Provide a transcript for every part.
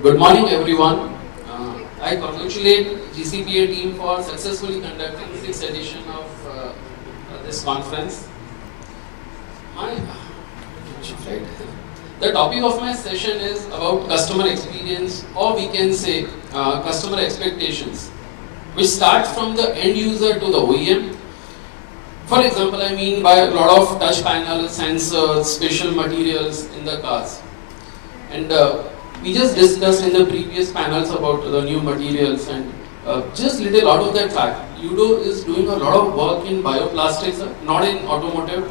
Good morning, everyone. I congratulate GCPA team for successfully conducting 6th edition of this conference. My, right. The topic of my session is about customer experience, or we can say customer expectations, which starts from the end user to the OEM. For example, I mean by a lot of touch panels, sensors, special materials in the cars. And we just discussed in the previous panels about the new materials and just little out of that fact. Udo is doing a lot of work in bioplastics, not in automotive,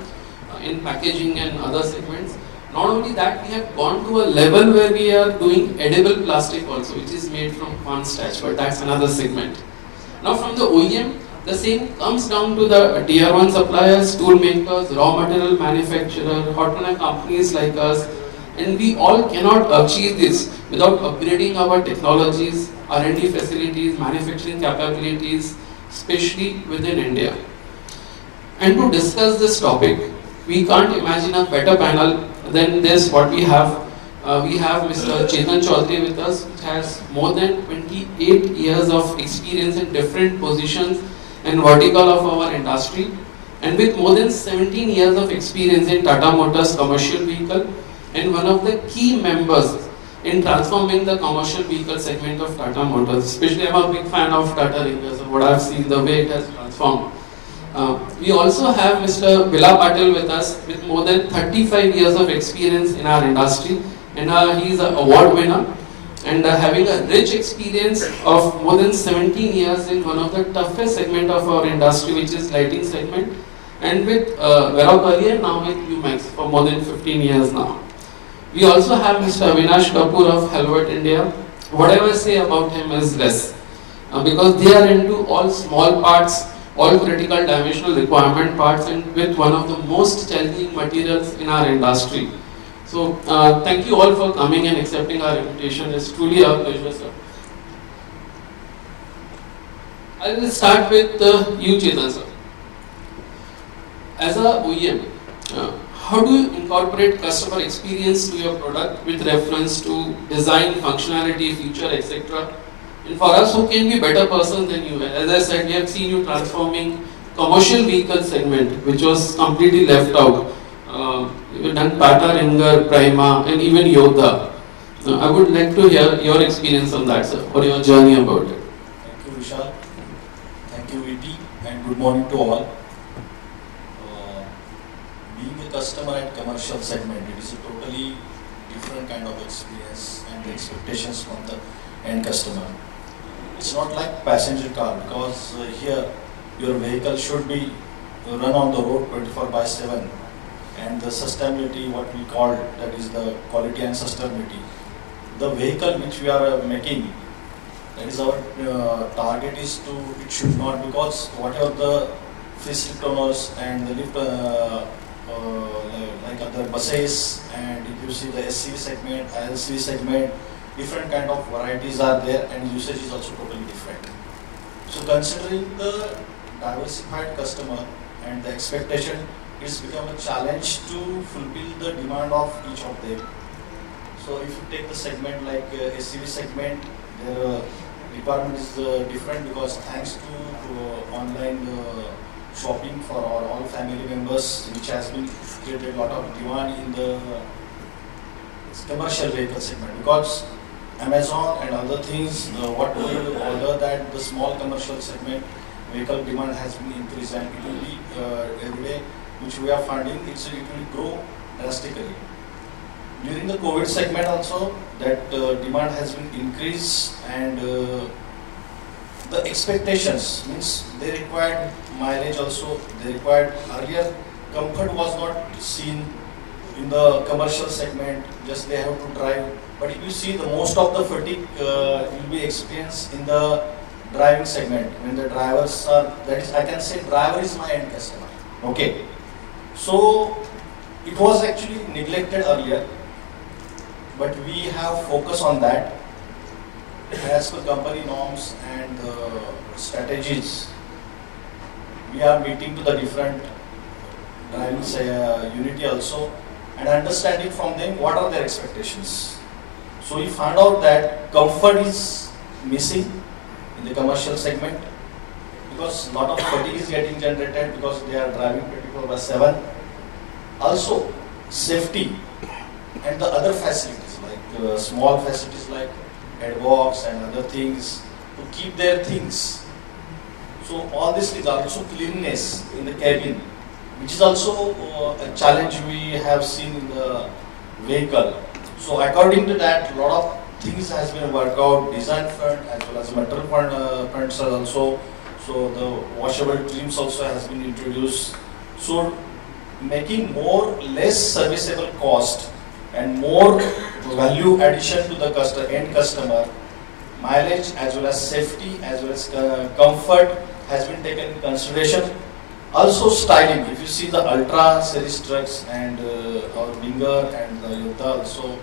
in packaging and other segments. Not only that, we have gone to a level where we are doing edible plastic also, which is made from corn starch, but that's another segment. Now from the OEM, the same comes down to the tier 1 suppliers, tool makers, raw material manufacturer, hardware companies like us, and we all cannot achieve this without upgrading our technologies, R&D facilities, manufacturing capabilities, especially within India. And to discuss this topic, we can't imagine a better panel than this what we have. We have Mr. Chetan Chaudhary with us, who has more than 28 years of experience in different positions and vertical of our industry, and with more than 17 years of experience in Tata Motors commercial vehicle, and one of the key members in transforming the commercial vehicle segment of Tata Motors. Especially I'm a big fan of Tata Ringers, so what I've seen, the way it has transformed. We also have Mr. Vila Patil with us with more than 35 years of experience in our industry, and he is an award winner and having a rich experience of more than 17 years in one of the toughest segment of our industry, which is lighting segment, and with Varroc earlier, now with UMax for more than 15 years now. We also have Mr. Avinash Kapoor of Helvet India. Whatever I say about him is less, because they are into all small parts, all critical dimensional requirement parts, and with one of the most challenging materials in our industry. So thank you all for coming and accepting our invitation. It's truly our pleasure, sir. I will start with you, Chetan, sir. As a OEM, how do you incorporate customer experience to your product with reference to design, functionality, feature, etc.? And for us who can be better persons than you, as I said, we have seen you transforming commercial vehicle segment, which was completely left out. You've done Tata Ringer, Prima, and even Yoda. I would like to hear your experience on that, sir, or your journey about it. Thank you, Vishal. Thank you, VT, and good morning to all. Being a customer at commercial segment, it is a totally different kind of experience and the expectations from the end customer. It's not like passenger car, because here your vehicle should be run on the road 24/7, and the sustainability, what we call, that is the quality and sustainability. The vehicle which we are making, that is our target is to, it should not, because whatever the facelift owners and the lift like other buses, and if you see the SCV segment, ILCV segment, different kind of varieties are there, and usage is also totally different. So considering the diversified customer and the expectation, it's become a challenge to fulfill the demand of each of them. So if you take the segment like SCV segment, their requirement is different, because thanks to online shopping for our all family members, which has been created a lot of demand in the commercial vehicle segment, because Amazon and other things, what we order, that the small commercial segment vehicle demand has been increased, and it will be every day, which we are finding, it will grow drastically. During the COVID segment also, that demand has been increased, and the expectations means they required mileage also, they required, earlier comfort was not seen in the commercial segment, just they have to drive. But if you see, the most of the fatigue will be experienced in the driving segment, when the drivers are, that is, I can say driver is my end customer. Okay. So it was actually neglected earlier, but we have focused on that. As per company norms and strategies, we are meeting to the different driving unity also, and understanding from them what are their expectations. So we found out that comfort is missing in the commercial segment because a lot of fatigue is getting generated because they are driving 24/7. Also, safety and the other facilities like small facilities like headbox and other things to keep their things. So all this is also cleanliness in the cabin, which is also a challenge we have seen in the vehicle. So according to that, a lot of things has been worked out, design front as well as metal fronts are also. So the washable trims also has been introduced. So making more less serviceable cost and more value addition to the end customer, mileage as well as safety as well as comfort has been taken into consideration. Also styling, if you see the Ultra series trucks and our Winger and the Yodha also,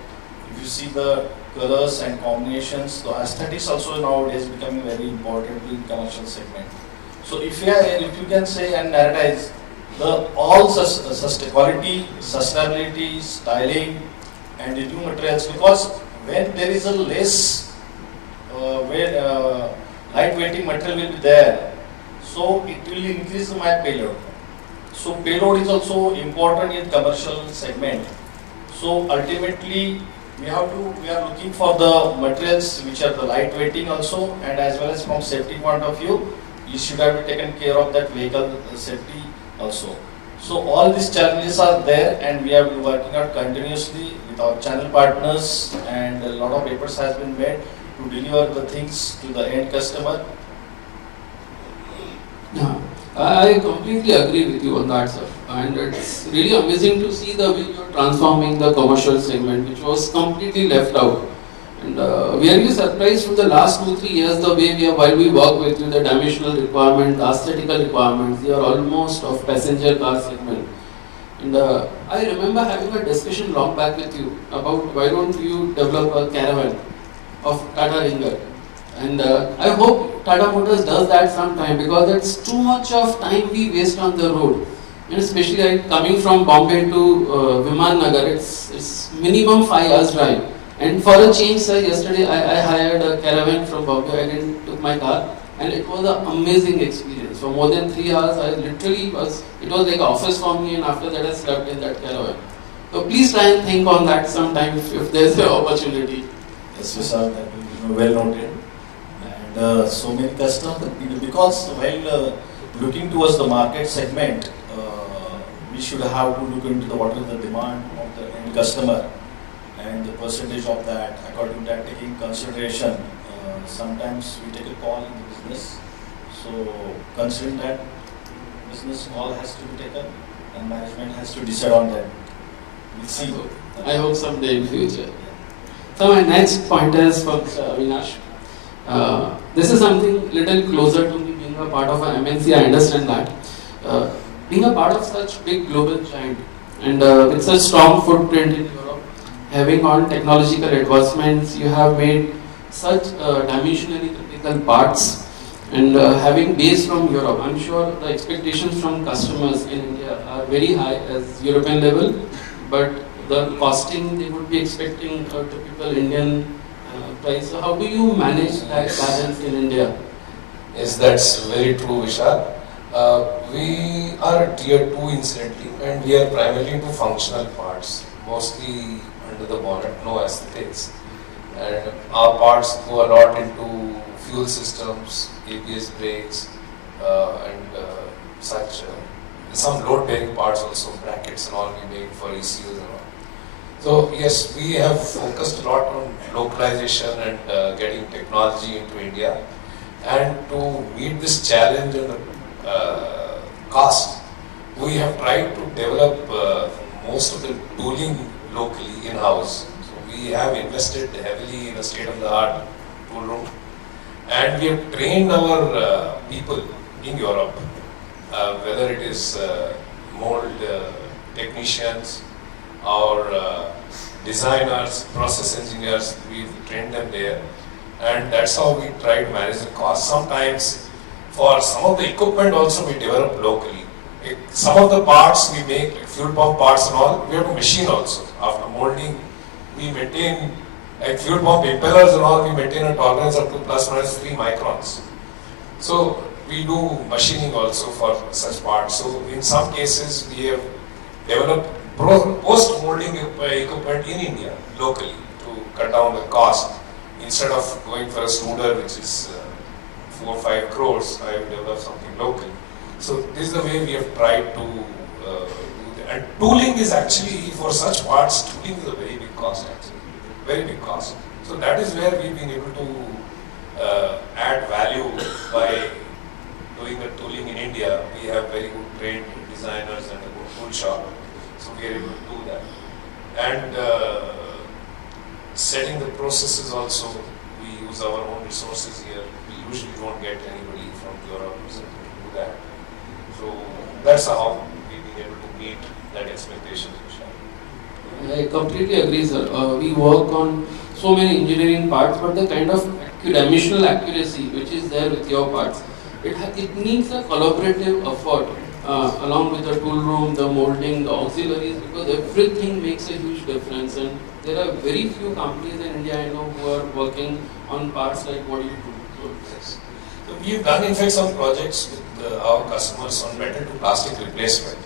if you see the colors and combinations, the aesthetics also nowadays becoming very important in commercial segment. So if you can say and narratize the all quality, sustainability, styling and the new materials, because when there is a less light weighting material will be there, so it will increase my payload. So payload is also important in commercial segment. So ultimately we are looking for the materials which are the light weighting also, and as well as from safety point of view, you should have taken care of that vehicle safety also. So all these challenges are there, and we have been working out continuously with our channel partners, and a lot of efforts has been made to deliver the things to the end customer. Yeah, I completely agree with you on that, sir. And it's really amazing to see the way you're transforming the commercial segment, which was completely left out. And we are really surprised from the last 2-3 years the way while we work with you, the dimensional requirement, the aesthetical requirements, they are almost of passenger car segment. And I remember having a discussion long back with you about why don't you develop a caravan of Tata Ringer. And I hope Tata Motors does that sometime, because it's too much of time we waste on the road. And especially like coming from Bombay to Viman Nagar, it's minimum 5 hours drive. And for a change, sir, yesterday I hired a caravan from Bombay. I took my car, and it was an amazing experience. For more than 3 hours, it was like an office for me, and after that I slept in that caravan. So please try and think on that sometime if there's an opportunity. Yes, sir, that will be well noted. And so many customers, because while looking towards the market segment, we should have to look into what is the demand of the end customer and the percentage of that. According to that, taking consideration, sometimes we take a call in the business. So considering that, business call has to be taken and management has to decide on that. We'll see. I hope someday in future. So my next point is for Avinash. This is something little closer to me, being a part of an MNC. I understand that. Being a part of such big global giant and with such strong footprint in Europe, having on technological advancements, you have made such dimensionally critical parts, and having base from Europe, I'm sure the expectations from customers in India are very high as European level, but the costing they would be expecting a typical Indian price. So how do you manage that balance in India? Yes, that's very true, Vishal. We are a tier 2 incidentally, and we are primarily into functional parts, mostly under the bonnet, no aesthetics. And our parts go a lot into fuel systems, ABS brakes, and such. Some load-bearing parts also, brackets and all we make for ECUs and all. So yes, we have focused a lot on localization and getting technology into India. And to meet this challenge and cost, we have tried to develop most of the tooling locally in-house. So we have invested heavily in a state-of-the-art tool room, and we have trained our people in Europe, whether it is mold technicians or designers, process engineers. We've trained them there, and that's how we try to manage the cost. Sometimes for some of the equipment also we develop locally. Some of the parts we make, like fuel pump parts and all, we have to machine also. After molding, we maintain Like fuel pump impellers and all, we maintain a tolerance up to plus minus 3 microns. So we do machining also for such parts. So in some cases we have developed post-molding equipment in India locally to cut down the cost. Instead of going for a Studer which is 4 or 5 crores, I have developed something locally. So this is the way we have tried to do that. And tooling is actually, for such parts, tooling is a very big cost actually, very big cost. So that is where we've been able to add value by doing the tooling in India. We have very good trained designers and a good tool shop, so we are able to do that. And setting the processes also, we use our own resources here. We usually don't get anybody from Europe to do that. So that's how we've been able to meet that expectation. I completely agree, sir. We work on so many engineering parts, but the kind of dimensional accuracy which is there with your parts, it needs a collaborative effort along with the tool room, the molding, the auxiliaries, because everything makes a huge difference. And there are very few companies in India I know who are working on parts like what you do. So, Yes. So we've done in fact some projects with our customers on metal to plastic replacement.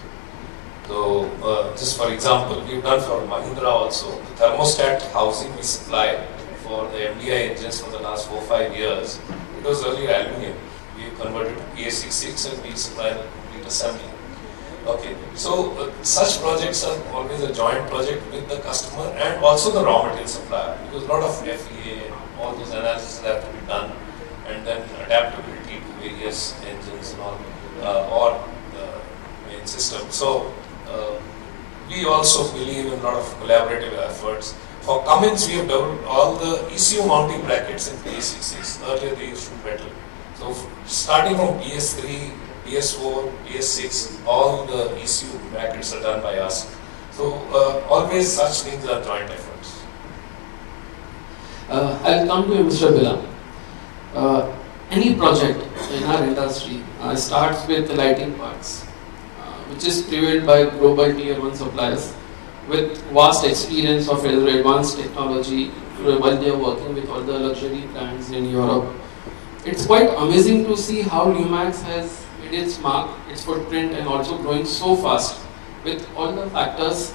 So just for example, we've done for Mahindra also, the thermostat housing we supply for the MDI engines for the last 4 or 5 years. It was earlier aluminum. We converted to PA66 and we supply the complete assembly. Okay, so such projects are always a joint project with the customer and also the raw material supplier, because a lot of FEA and all those analyses have to be done, and then adaptability to various engines and all, or the main system. So we also believe in a lot of collaborative efforts. For Cummins, we have developed all the ECU mounting brackets in PS66. Earlier they used to metal. So starting from PS3, PS4, PS6, all the ECU brackets are done by us. So always such things are joint efforts. I'll come to you, Mr. Bila. Any project in our industry starts with the lighting parts, which is fueled by global tier 1 suppliers with vast experience of advanced technology while they are working with all the luxury brands in Europe. It's quite amazing to see how Lumax has made its mark, its footprint, and also growing so fast with all the factors.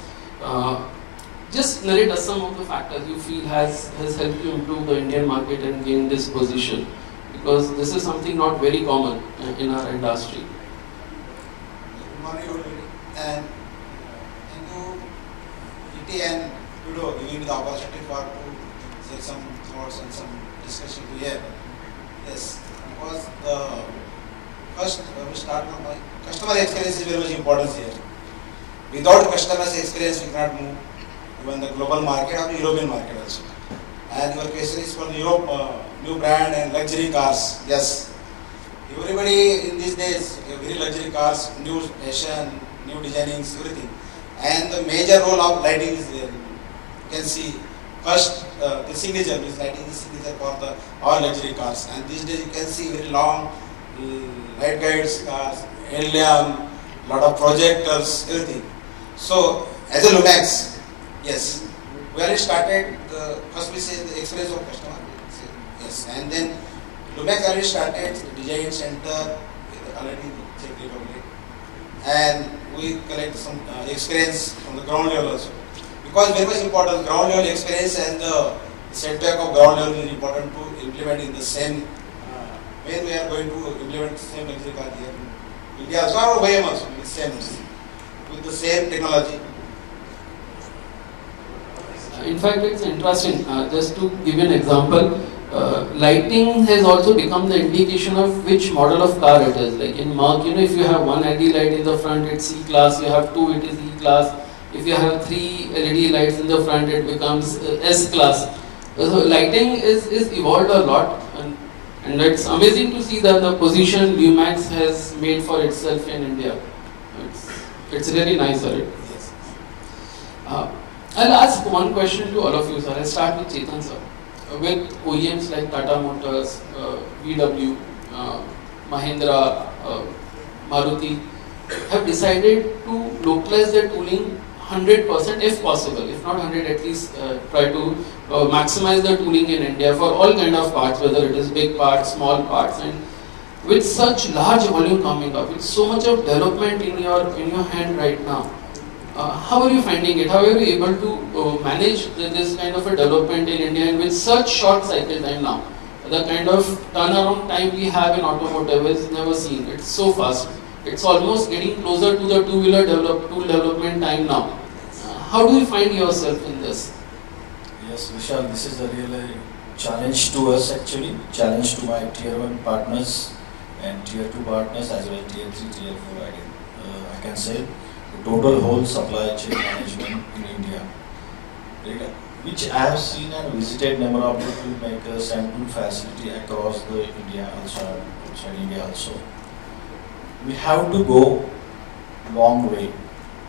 Just narrate us some of the factors you feel has helped you improve the Indian market and gain this position, because this is something not very common in our industry. Good morning, everybody. And into IT and Ludo giving me the opportunity for to share some thoughts and some discussion here. Yes, because the first we start from my customer experience is very much important here. Without customer's experience, we cannot move even the global market or the European market also. And your question is for the Europe new brand and luxury cars. Yes, everybody in these days, very luxury cars, new fashion, new designings, everything. And the major role of lighting is there. You can see first the signature is lighting is signature for the all luxury cars. And these days you can see very long light guides cars, helium, lot of projectors, everything. So as a Lumax, yes, we already started the first we say the experience of customer. Yes, and then Lumax already started the design center already in Czech Republic, and we collect some experience from the ground level also, because very much important ground level experience and the setback of ground level is important to implement in the same when we are going to implement the same luxury car here in India also or OEM also with the same technology. In fact, it's interesting. Just to give you an example, lighting has also become the indication of which model of car it is. Like in Merc, if you have one LED light in the front, it's C class. You have two, it is E class. If you have three LED lights in the front, it becomes S class. So lighting is evolved a lot, and it's amazing to see that the position Lumax has made for itself in India. It's really nice, sir. Yes. I'll ask one question to all of you, sir. I'll start with Chetan, sir. With OEMs like Tata Motors, VW, Mahindra, Maruti have decided to localize their tooling, 100% if possible, if not 100, at least try to maximize the tooling in India for all kind of parts, whether it is big parts, small parts, and with such large volume coming up, with so much of development in your hand right now, how are you finding it? How are you able to manage this kind of a development in India and with such short cycle time now? The kind of turnaround time we have in automotive is never seen. It's so fast. It's almost getting closer to the two-wheeler tool development time now. How do you find yourself in this? Yes, Vishal, this is a real challenge to us actually, challenge to my tier 1 partners and tier 2 partners as well as tier 3, tier 4, I can say, the total whole supply chain management in India, which I have seen and visited number of the tool makers and tool facility across the India also, outside India also. We have to go long way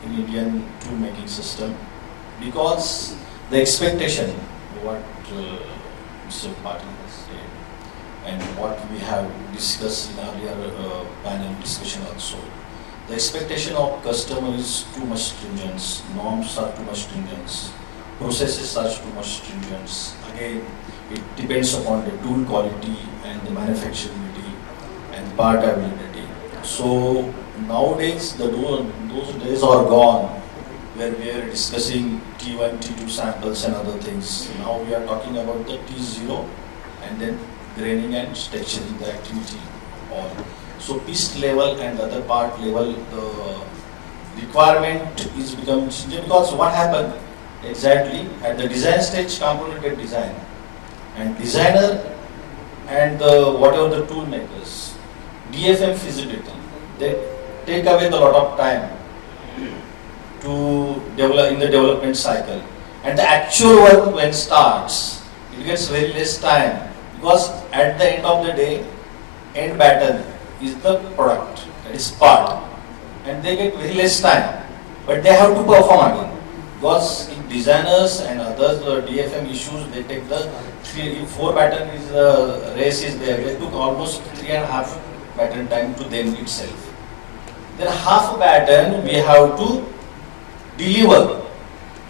in Indian tool making system because the expectation, what Mr. Patil has said and what we have discussed in earlier panel discussion also, the expectation of customer is too much stringent, norms are too much stringent, processes are too much stringent. Again, it depends upon the tool quality and the manufacturability and part availability. So nowadays, those days are gone where we are discussing T1, T2 samples and other things. Now we are talking about the T0 and then graining and texturing the activity. So piece level and other part level, the requirement is becoming stringent because what happened exactly at the design stage, component get design and designer and whatever the tool makers, DFM feasibility, they take away the lot of time to develop in the development cycle, and the actual work when starts, it gets very less time because at the end of the day, end pattern is the product, that is part, and they get very less time, but they have to perform again because if designers and others DFM issues, they take the 4 pattern is race is there, they took almost 3.5 pattern time to them itself. Then half a pattern we have to deliver.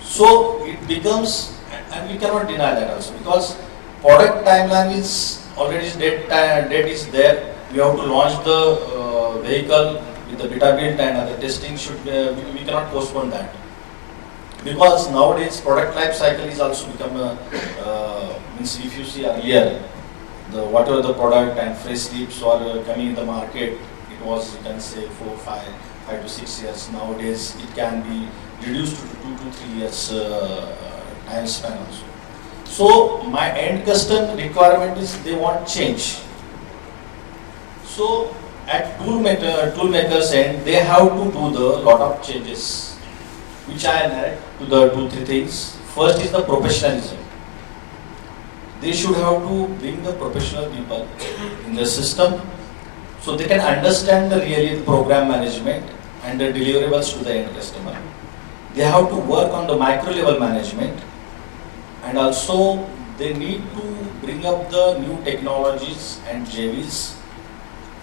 So it becomes, and we cannot deny that also because product timeline is already date is there. We have to launch the vehicle with the beta build and other testing should we cannot postpone that because nowadays product life cycle is also become means if you see earlier the whatever the product and fresh slips are coming in the market, it was you can say 4, 5 to 6 years. Nowadays it can be reduced to 2 to 3 years time span also. So my end customer requirement is they want change. So at tool makers end, they have to do the lot of changes, which I narrate to the 2-3 things. First is the professionalism. They should have to bring the professional people in the system so they can understand the really program management and the deliverables to the end customer. They have to work on the micro level management and also they need to bring up the new technologies and JVs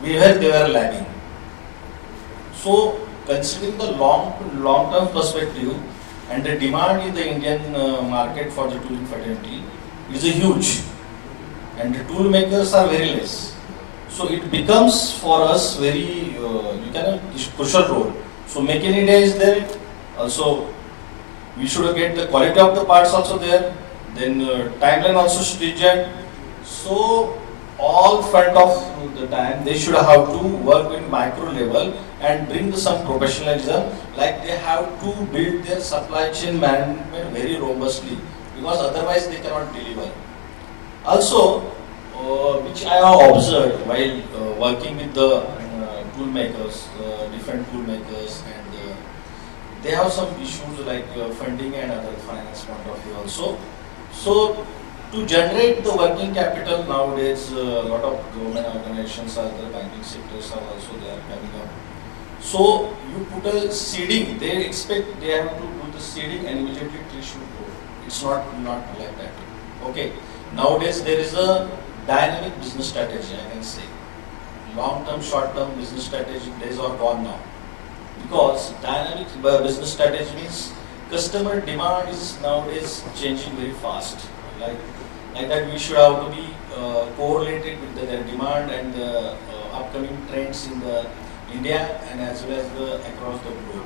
where they were lagging. So considering the long-term perspective and the demand in the Indian market for the tooling fraternity is a huge and the tool makers are very less. So it becomes for us very crucial role. So Make in India is there. Also we should get the quality of the parts also there. Then timeline also stringent. So all front of the time they should have to work in micro level and bring some professionalism, like they have to build their supply chain management very robustly because otherwise they cannot deliver. Also, which I have observed while working with the tool makers, different tool makers, and they have some issues like funding and other finance point of view also. So to generate the working capital nowadays, a lot of government organizations or the banking sectors are also there coming up. So you put a seeding, they expect they have to do the seeding and immediately it should grow. It's not like that. Okay. Nowadays there is a dynamic business strategy, I can say. Long-term, short-term business strategy days are gone now. Because dynamic business strategy means customer demand is nowadays changing very fast. Like, like that we should have to be correlated with the demand and the upcoming trends in the India and as well as the across the globe.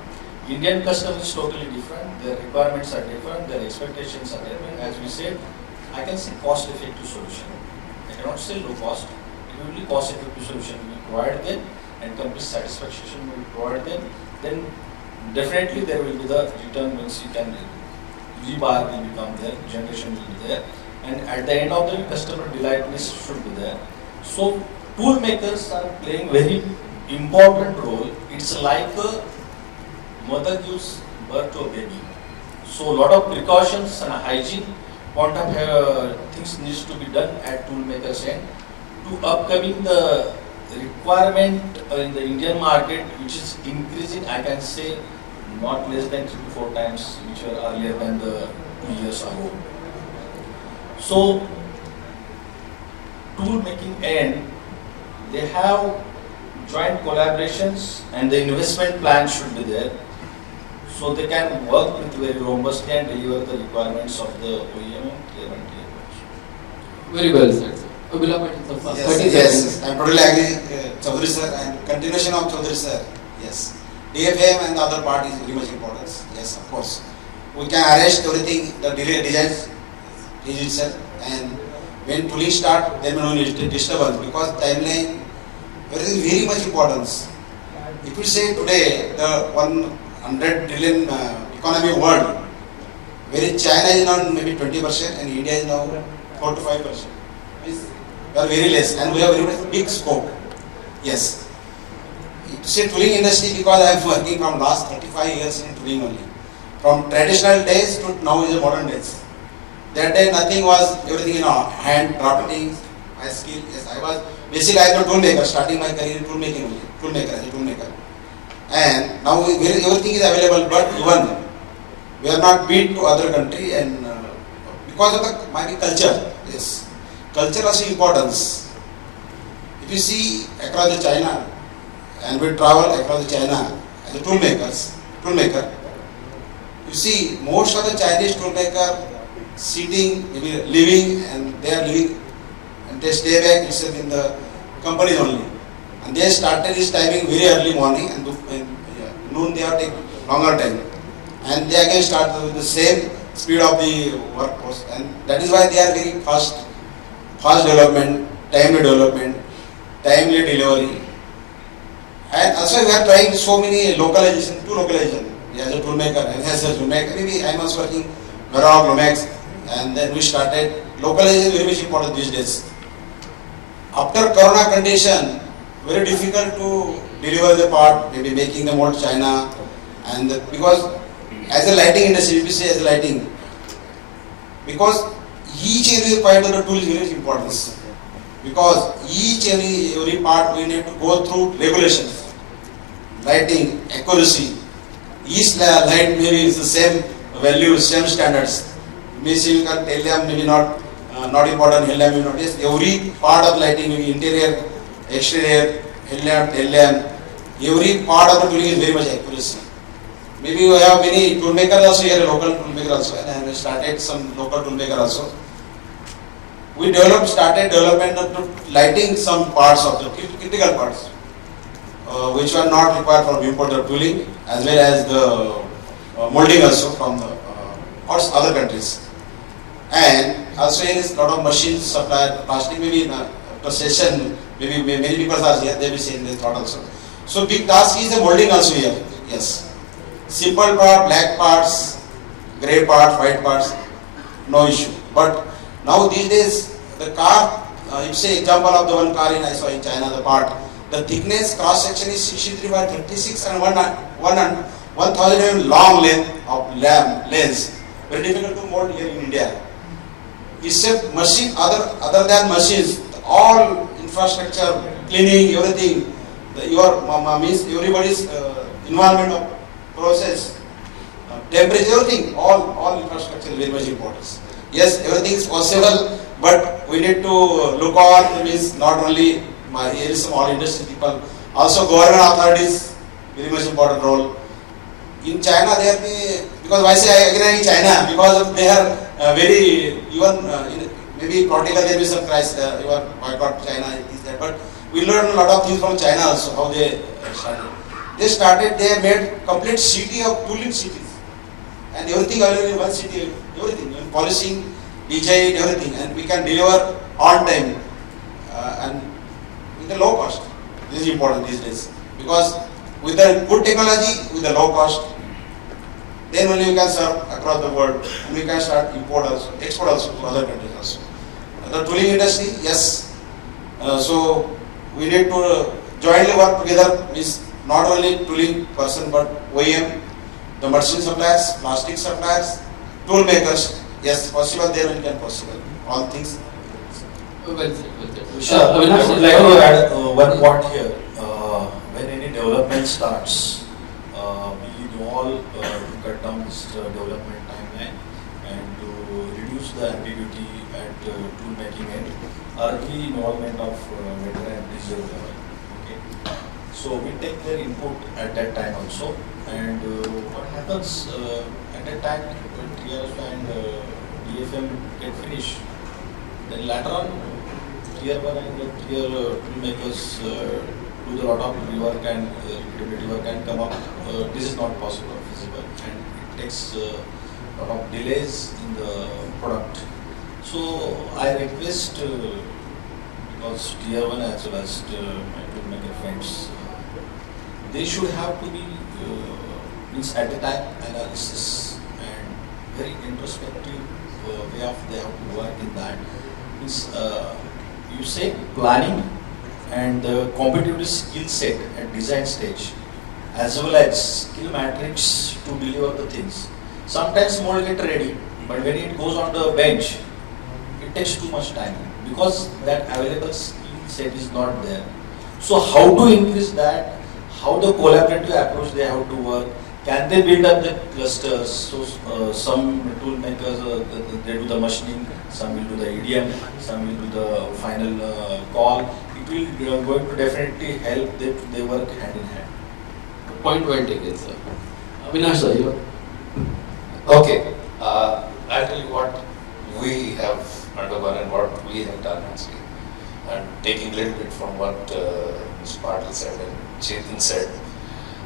Indian customer is totally different. Their requirements are different. Their expectations are different. As we said, I can say cost-effective solution. I cannot say low cost. It will be cost-effective solution. We provide them and complete satisfaction we provide them. Then definitely there will be the return once you can rebar will become there, generation will be there, and at the end of the day, customer delightness should be there. So tool makers are playing very important role. It's like a mother gives birth to a baby. So a lot of precautions and hygiene point of things needs to be done at tool makers end to upcoming the requirement in the Indian market, which is increasing, I can say, not less than 3 to 4 times, which were earlier than the 2 years ago. So, tool making end, they have joint collaborations and the investment plan should be there. So they can work with very robustly and deliver the requirements of the OEM and tier 1, tier 2. Very well said, sir. Abhilap, the first Yes, 30 yes, seconds. I totally agree, Chaudhary sir, and continuation of Chaudhary sir. Yes, DFM and the other part is very much important. Yes, of course. We can arrest everything, the design is itself, and when tooling start, there may no disturbance because timeline, everything is very much important. If we say today the 100 trillion economy world, where China is now maybe 20% and India is now 4 to 5%. We are very less and we have very big scope. Yes. To say tooling industry because I am working from last 35 years in tooling only. From traditional days to now is the modern days. That day nothing was, everything in hand, drafting, my skill. Yes, I was basically I am a tool maker, starting my career in tool making only. Tool maker, as a tool maker. And now everything is available, but even we are not beat to other country and because of the maybe culture. Yes. Culture also importance. If you see across the China, and we travel across the China as a toolmaker, you see most of the Chinese toolmaker sitting, maybe living, and they are living, and they stay back itself in the company only. And they started this timing very early morning, and noon they have take longer time, and they again start with the same speed of the workforce, and that is why they are very fast development, timely delivery. And also we are trying so many localization, as a toolmaker, and as a toolmaker, maybe I was working Varroc, Lomax, and then we started, localization very much important these days. After Corona condition, very difficult to deliver the part, maybe making the mold China, and because as a lighting industry, if you say as a lighting, because each and every part of the tool is very important. Because each and every part we need to go through regulations, lighting, accuracy. Each light maybe is the same value, same standards. Maybe you can tell them maybe not important, headlamp not. Yes, every part of lighting, maybe interior, exterior, headlamp, tail lamp, every part of the tooling is very much accuracy. Maybe we have many toolmakers also here, local toolmaker also, and we started some local toolmaker also. We started development of lighting some parts of the critical parts, which were not required for imported tooling, as well as the molding also from the other countries. And also here is a lot of machines supplied, plastic maybe in a session, maybe many people are here, they will say in this thought also. So big task is the molding also here, yes. Simple part, black parts, grey parts, white parts, no issue. But now these days, the car, if say example of the one car I saw in China, the part, the thickness cross section is 63 by 36 and 1000 mm long length of lens. Very difficult to mold here in India. Except machine, other than machines, all infrastructure, cleaning, everything, means everybody's environment of process, temperature, everything, all infrastructure is very much important. Yes, everything is possible, but we need to look on, means not only here is some all industry people, also government authorities, very much important role. in China they are because why say I agree in China, because they are very even maybe politically there is some crisis, you are boycott China is that, but we learn a lot of things from China also, how they started. They made complete city of tooling cities, and everything available in one city, everything, even polishing, design, everything, and we can deliver on time and with a low cost. This is important these days, because with the good technology, with the low cost, then only we can serve across the world, and we can start import also, export also to other countries also. The tooling industry, yes. So we need to jointly work together. Means not only tooling person, but OEM, the machine suppliers, plastic suppliers, tool makers. Yes, possible. There we can possible. All things. Well said, well said. Vishal, I Avinash, would like to add one point here. When any development starts, we all to cut down this development timeline and to reduce the ambiguity at tool making end, early involvement of veteran reserve level. Okay, so we take their input at that time also, and what happens at that time when TRF and DFM get finished, then later on Tier 1 and Tier 2 makers do the lot of rework and repeatability work and come up. This is not possible or feasible, and it takes a lot of delays in the product. So I request, because Tier 1 as well as my toolmaker friends, they should have to be means at the time analysis and very introspective way of they have to work in that. Means you say planning and the competitive skill set at design stage, as well as skill matrix to deliver the things. Sometimes mold get ready, but when it goes on the bench, it takes too much time because that available skill set is not there. So how to increase that? How the collaborative approach they have to work? Can they build up the clusters? So some tool makers they do the machining, some will do the EDM, some will do the final call. It will going to definitely help them. They work hand in hand. Point well taken, sir. Avinash, sir, you. Okay, I'll tell you what we have undergone and what we have done actually. And taking a little bit from what Mr. Patil said and Chetan said.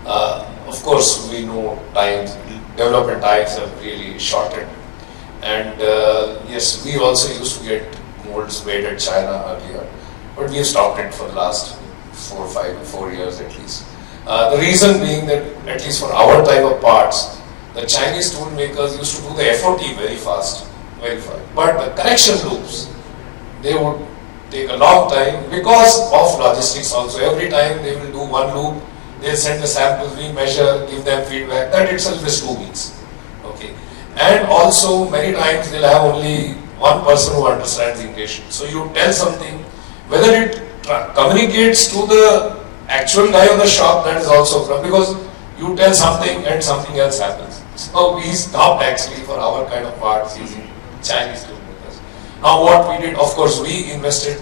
Of course, we know times, development times have really shortened. And yes, we also used to get molds made at China earlier, but we have stopped it for the last 4 years at least. The reason being that, at least for our type of parts, the Chinese tool makers used to do the FOT very fast. But the correction loops, they would take a long time because of logistics also. Every time they will do one loop, they'll send the samples, we measure, give them feedback. That itself is 2 weeks. Okay. And also many times they'll have only one person who understands English. So you tell something, whether it communicates to the actual guy on the shop, that is also from, because you tell something and something else happens. So we stopped actually for our kind of parts using Chinese tool makers. Now what we did, of course, we invested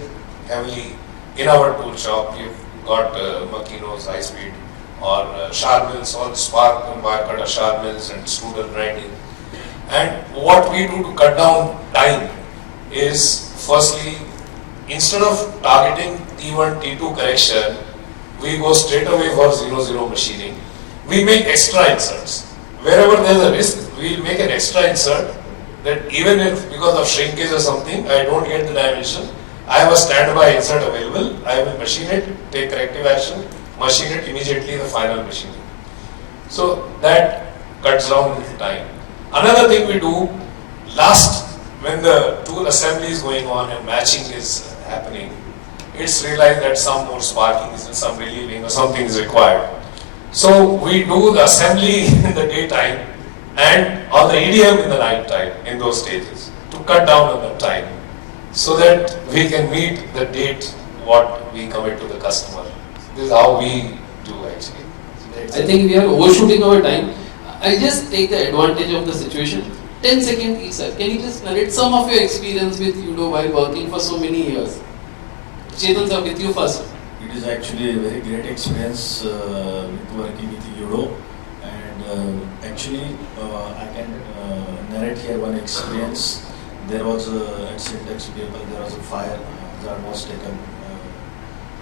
heavily in our tool shop. We've got Makino's high speed or sharp mills, or spark and wire cutter sharp mills and strudel grinding. And what we do to cut down time is, firstly, instead of targeting T1, T2 correction, we go straight away for 0-0 machining. We make extra inserts. Wherever there is a risk, we will make an extra insert that even if because of shrinkage or something, I don't get the dimension, I have a standby insert available, I will machine it, take corrective action, machine it immediately in the final machining. So that cuts down little time. Another thing we do, last when the tool assembly is going on and matching is happening, it's realized that some more sparking is, some relieving or something is required. So we do the assembly in the daytime and on the EDM in the night time in those stages to cut down on the time so that we can meet the date what we commit to the customer. This is how we do actually. I think we are overshooting our time. I just take the advantage of the situation. 10 seconds each, sir. Can you just narrate some of your experience with Udo while working for so many years? Chetan sir, with you first. It is actually a very great experience with working with Udo. And actually, I can narrate here one experience. There was at syntax paper, there was a fire that was taken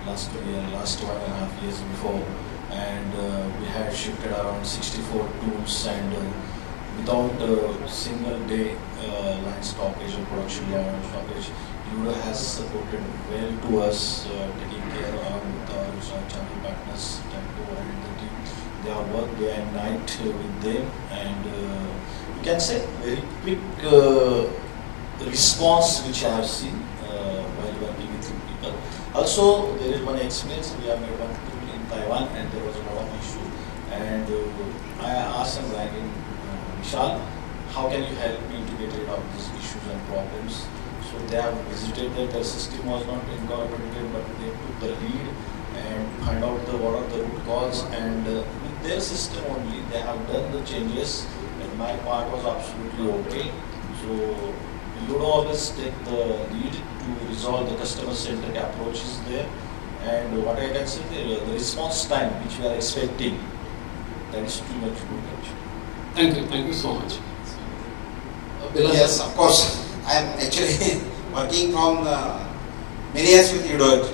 last 1.5 years before, and we had shifted around 64 tools, and without a single day line stoppage or production line stoppage, Ludo has supported well to us, taking care along with our channel partners, Tempo and the team. They have worked day and night with them, and you can say very quick response which I have seen while working with people. Also, there is one experience. We have made one tool in Taiwan, and there was a lot of issue. And I asked them, like, Vishal, how can you help me to get rid of these issues and problems? So they have visited that the system was not incorporated, but they took the lead and find out what are the root cause, and with their system only they have done the changes, and my part was absolutely okay. So you would always take the lead to resolve the customer-centric approaches there, and what I can say there, the response time which we are expecting, that is too much good actually. Thank you so much. Bilal, Yes, of course. I am actually working from many years with Udot.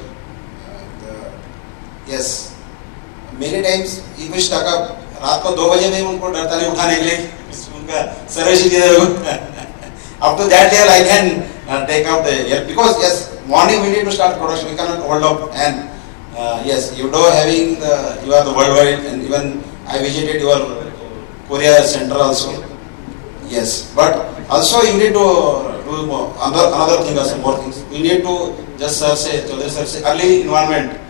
Yes, many times if we stuck up, रात को 2 बजे में उनको डरता नहीं उठाने के लिए, उनका service engineer up to that level I can take up the help, because yes, morning we need to start production, we cannot hold up, and yes, Udot having you are the worldwide, and even I visited your Korea center also. Yes, but also you need to do another thing, also more things. We need to just say early environment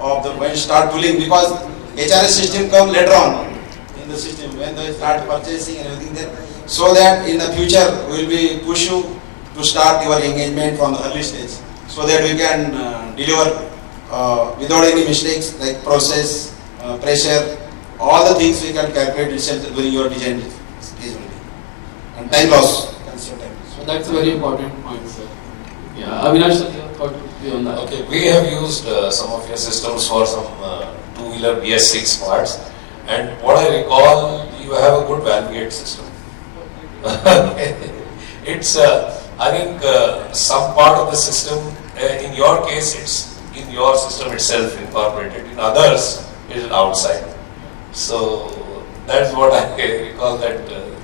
of the when start tooling, because HRS system come later on in the system when they start purchasing and everything there, so that in the future we will be push you to start your engagement from the early stage, so that we can deliver without any mistakes like process, pressure, all the things we can calculate itself during your design stage only. And time loss. so that's a very important point, sir. Yeah, Avinash, sir, your thought would be on that. Okay, we have used some of your systems for some two-wheeler BS6 parts, and what I recall, you have a good valve gate system. It's, I think, some part of the system, in your case, it's in your system itself incorporated. In others, it is outside. So that's what I recall, that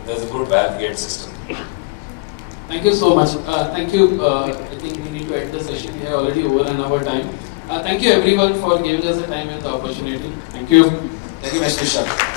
there's a good valve gate system. Thank you so much. Thank you. I think we need to end the session. We are already over an hour time. Thank you everyone for giving us the time and the opportunity. Thank you. Thank you, Mr. Shah.